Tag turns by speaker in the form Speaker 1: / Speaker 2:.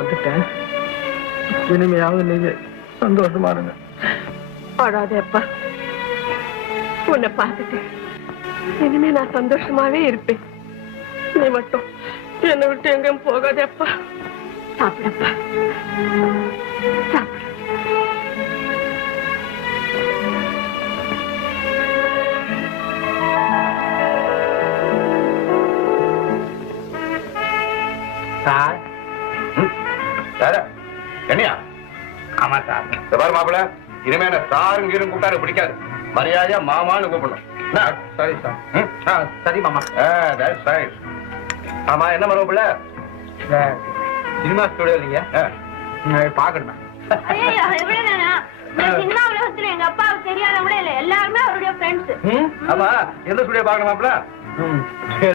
Speaker 1: வந்துட்டேன். இனிமையாவது நீங்க சந்தோஷமா இருங்க.
Speaker 2: அழாதேப்பா. உன்னை பார்த்துட்டு இனிமே நான் சந்தோஷமாவே இருப்பேன். நீ மட்டும் என்னை விட்டு எங்கேயும் போகாதேப்பா. சாப்பிடப்பா, சாப்பிட.
Speaker 1: சார்.
Speaker 3: என்னையா?
Speaker 1: ஆமா சார்.
Speaker 3: பாரு மாப்பிள்ள, இனிமே என்ன சாரும் கீரும் கூப்பிட்டாரு பிடிக்காது. மரியாதையா மாமான்னு கூப்பிடணும்.
Speaker 1: சரி சார். சரி மாமா.
Speaker 3: ஆமா, என்ன மாப்பிள்ள?
Speaker 1: சினிமா ஸ்டுடியோ இல்லைங்க, பாக்கணுமே.
Speaker 4: சின்ன உலகத்துல எங்க அப்பாவுக்கு தெரியாதவங்களே இல்ல, எல்லாருமே அவருடைய ஃப்ரெண்ட்ஸ்.
Speaker 3: ஆமா, எந்த ஸ்டுடியோ பாக்கணும் மாப்பிள்ள?